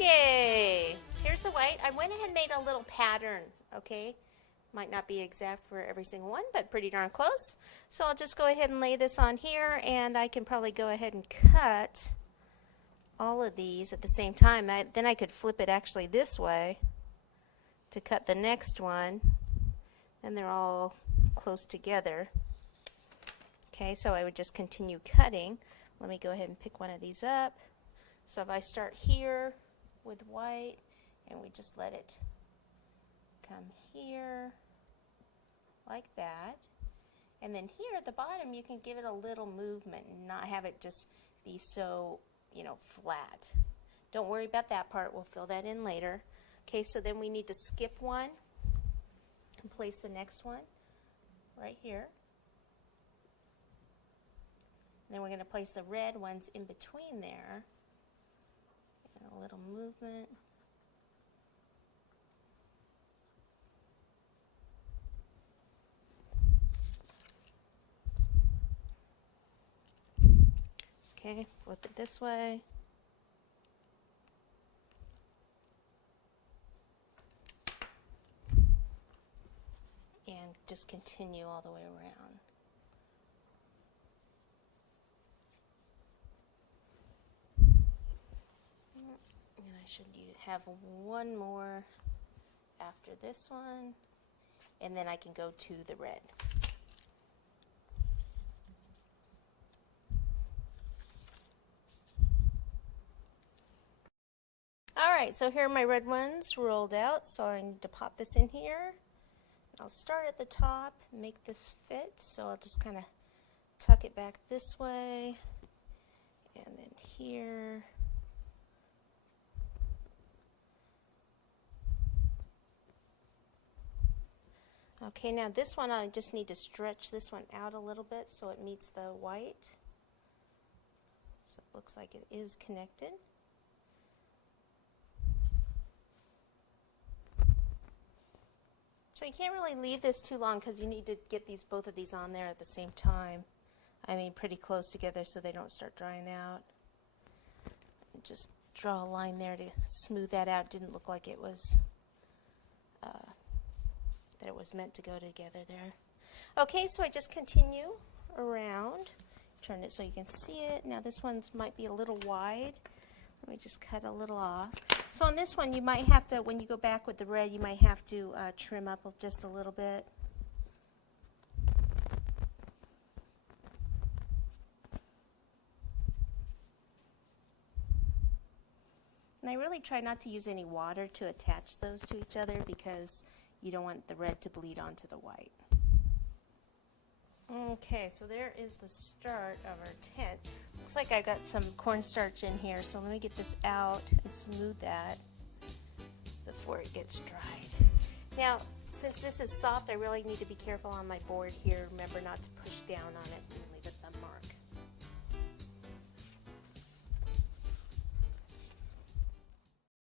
Okay, here's the white. I went ahead and made a little pattern, okay? Might not be exact for every single one, but pretty darn close. So I'll just go ahead and lay this on here, and I can probably go ahead and cut all of these at the same time. Then I could flip it actually this way to cut the next one, and they're all close together. Okay, so I would just continue cutting. Let me go ahead and pick one of these up. So if I start here with white, and we just let it come here like that, and then here at the bottom you can give it a little movement and not have it just be so, you know, flat. Don't worry about that part, we'll fill that in later. Okay, so then we need to skip one and place the next one right here. And then we're going to place the red ones in between there, and a little movement. Okay, flip it this way. And just continue all the way around. And I should have one more after this one, and then I can go to the red. Alright, so here are my red ones rolled out, so I need to pop this in here. I'll start at the top, make this fit, so I'll just kind of tuck it back this way, and then here. Okay, now this one I just need to stretch this one out a little bit so it meets the white. So it looks like it is connected. So you can't really leave this too long because you need to get both of these on there at the same time. I mean pretty close together so they don't start drying out. And just draw a line there to smooth that out. Didn't look like it was that it was meant to go together there. Okay, so I just continue around. Turn it so you can see it. Now this one might be a little wide. Let me just cut a little off. So on this one you might have to, when you go back with the red, you might have to trim up just a little bit. And I really try not to use any water to attach those to each other because you don't want the red to bleed onto the white. Okay, so there is the start of our tent. Looks like I got some cornstarch in here, so let me get this out and smooth that before it gets dried. Now, since this is soft, I really need to be careful on my board here. Remember not to push down on it.